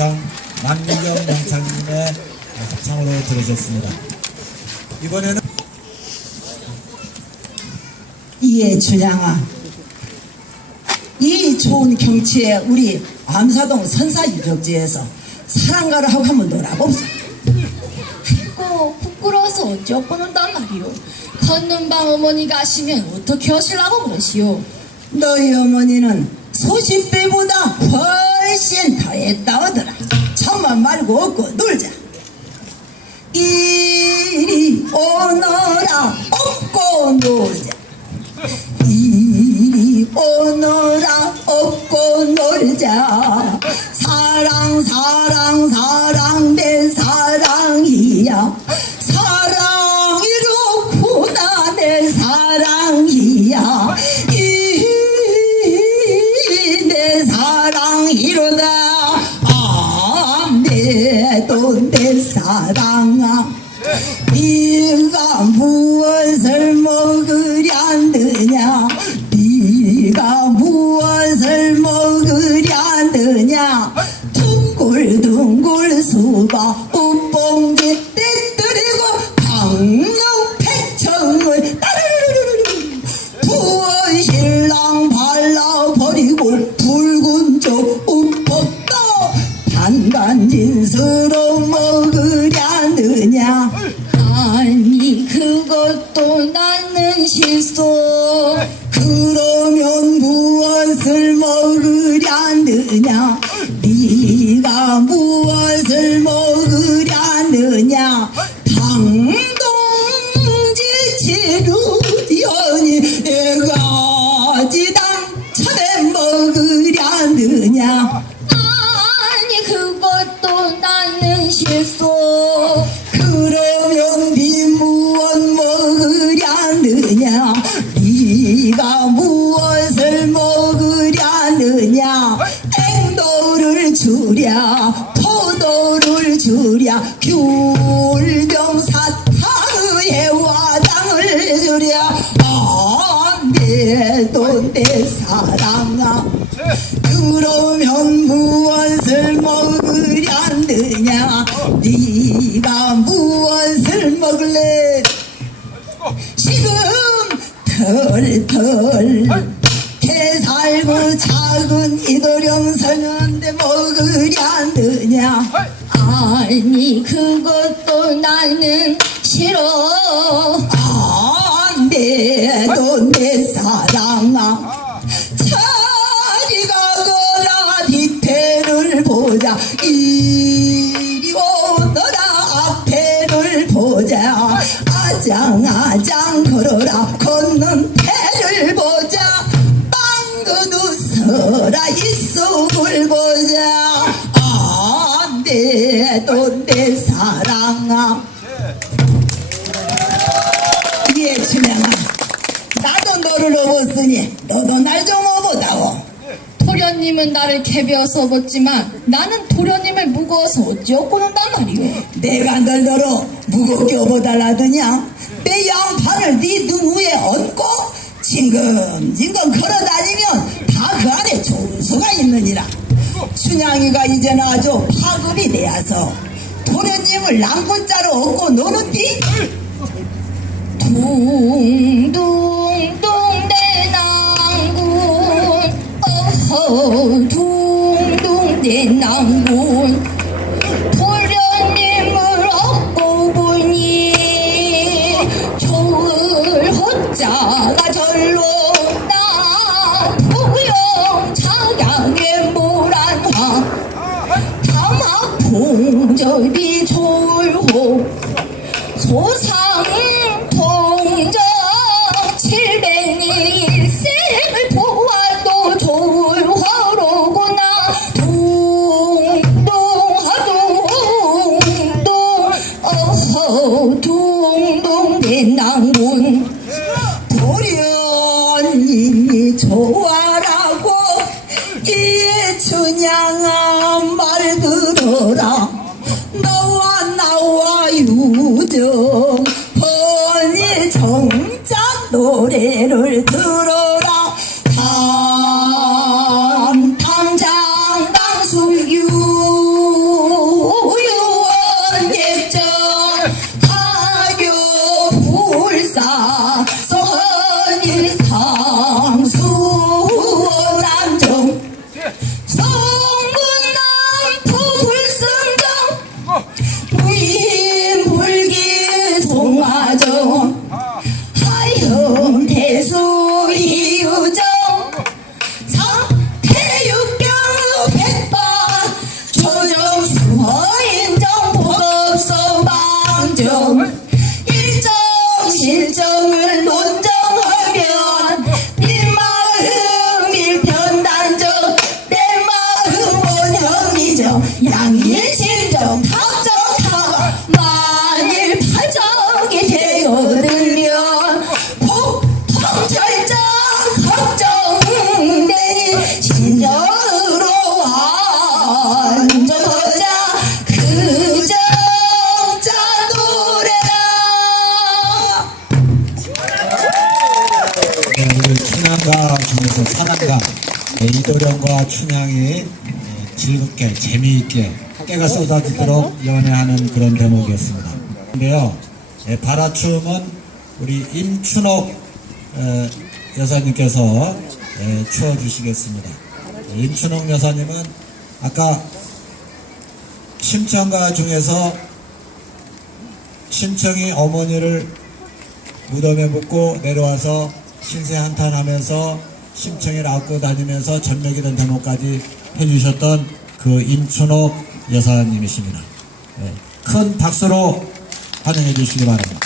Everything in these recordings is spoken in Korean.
명창, 남미경 명창님의 합창으로 들으셨습니다. 이번에는 이에 준양아 이 좋은 경치에 우리 암사동 선사유적지에서 사랑가를 하고 한번 놀아봅시다. 아이고 부끄러워서 어찌 뻔한단 말이오. 걷는 방 어머니가 아시면 어떻게 하시려고 그러시오? 너희 어머니는 소십 배보다 훨 씬 더했다 하더라. 참만 말고 없고 놀자. 이리 오너라 업고 놀자. 이리 오너라 업고 놀자. 사랑 사랑 사랑 내 사랑 아내도내 사랑아 보자. 이리 오너라 앞에를 보자. 아장아장 걸어라. 걷는 도련님은 나를 개벼서 업었지만 나는 도련님을 무거워서 어찌 업고 논단 말이오 내가 널 너로 무겁게 업어달라더냐? 내 양팔을 네등 위에 얹고 징금징금 걸어다니면 다 그 안에 좋은 수가 있느니라. 춘향이가 이제는 아주 파급이 되어서 도련님을 랑군자로 업고 노는디? 둥둥둥 대낭군 어 허 둥둥 대낭군 도련님을 얻고 보니 좋을 호자가 절로 나. 부영 작양의 모란화 담합 봉절이 졸호 소상 통정 노래를 들어 춘향가 중에서 사랑가 네, 이도령과 춘향이 네, 즐겁게 재미있게 깨가 쏟아지도록 연애하는 그런 대목이었습니다. 근데요, 네, 바라춤은 우리 임춘옥 에, 여사님께서 에, 추어주시겠습니다. 네, 임춘옥 여사님은 아까 심청가 중에서 심청이 어머니를 무덤에 묻고 내려와서 신세 한탄하면서 심청이를 안고 다니면서 전맥이 된 대목까지 해주셨던 그 임춘옥 여사님이십니다. 네, 큰 박수로 환영해 주시기 바랍니다.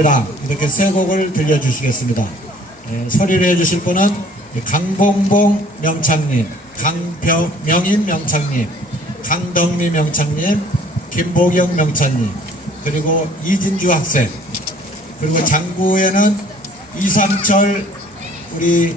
노래방 이렇게 세 곡을 들려주시겠습니다. 예, 서리를 해주실 분은 강봉봉 명창님, 강명인 명창님, 강덕미 명창님, 김보경 명창님, 그리고 이진주 학생, 그리고 장구에는 이삼철 우리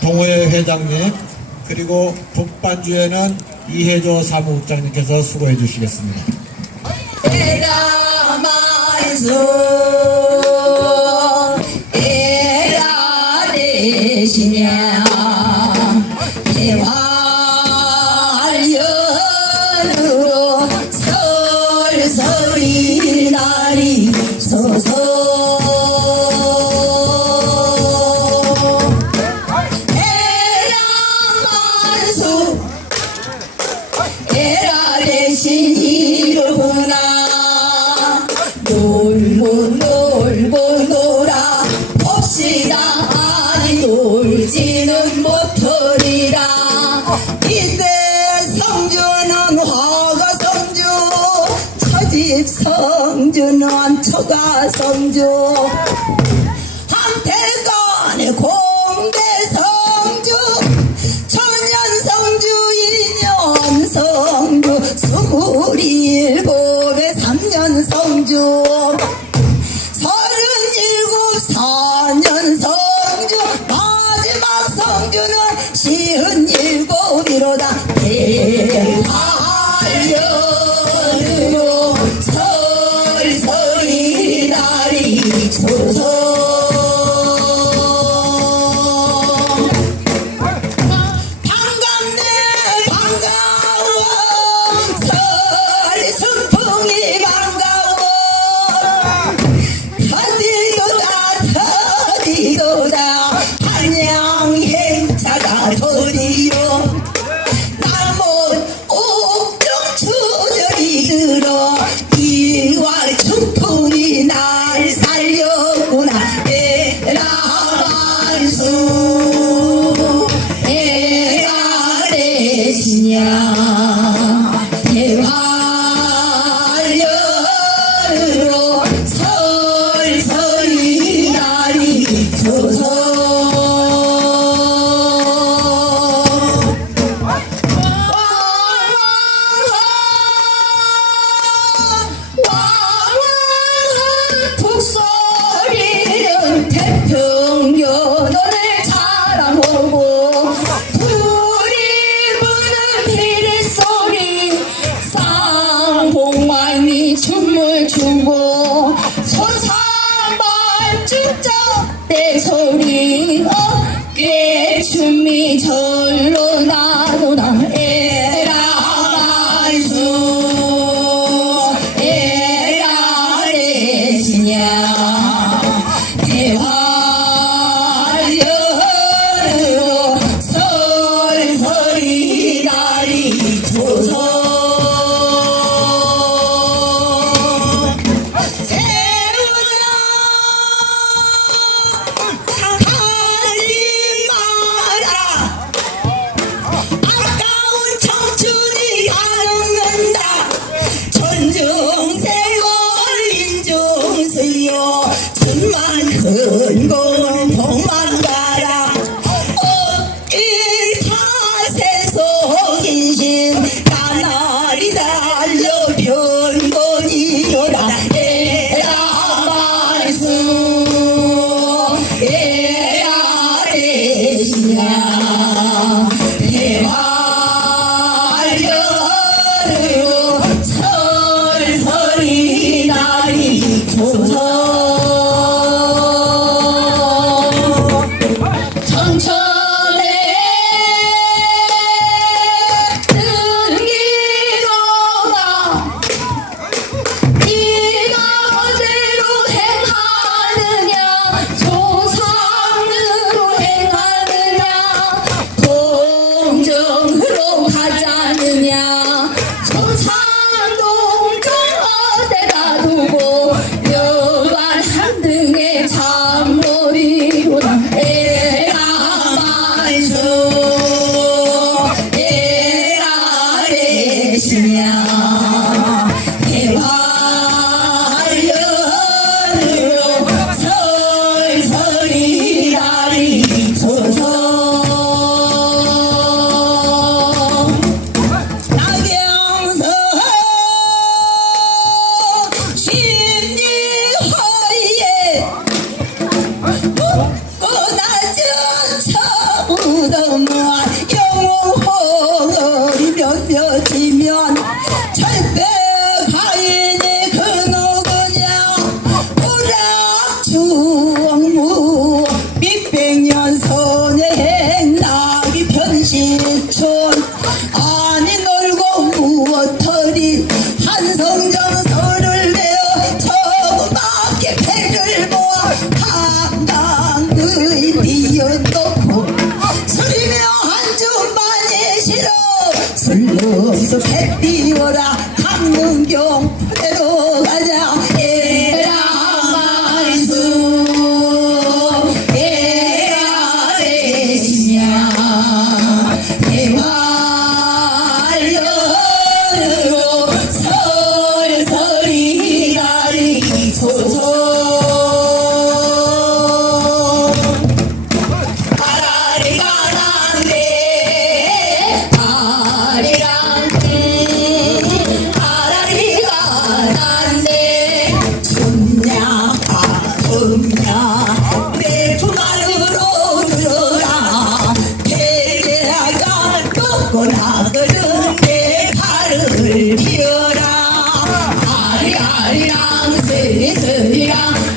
동호회 회장님, 그리고 북반주에는 이혜조 사무국장님께서 수고해 주시겠습니다. mais louco. 성주. 한태간의 공대 성주. 천년 성주 일년 성주. 스물일곱에 삼년 성주. 서른일곱 사년 성주. 마지막 성주는 시흔일곱이로다. 대하여 스리스리랑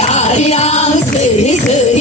Hare Hare Hare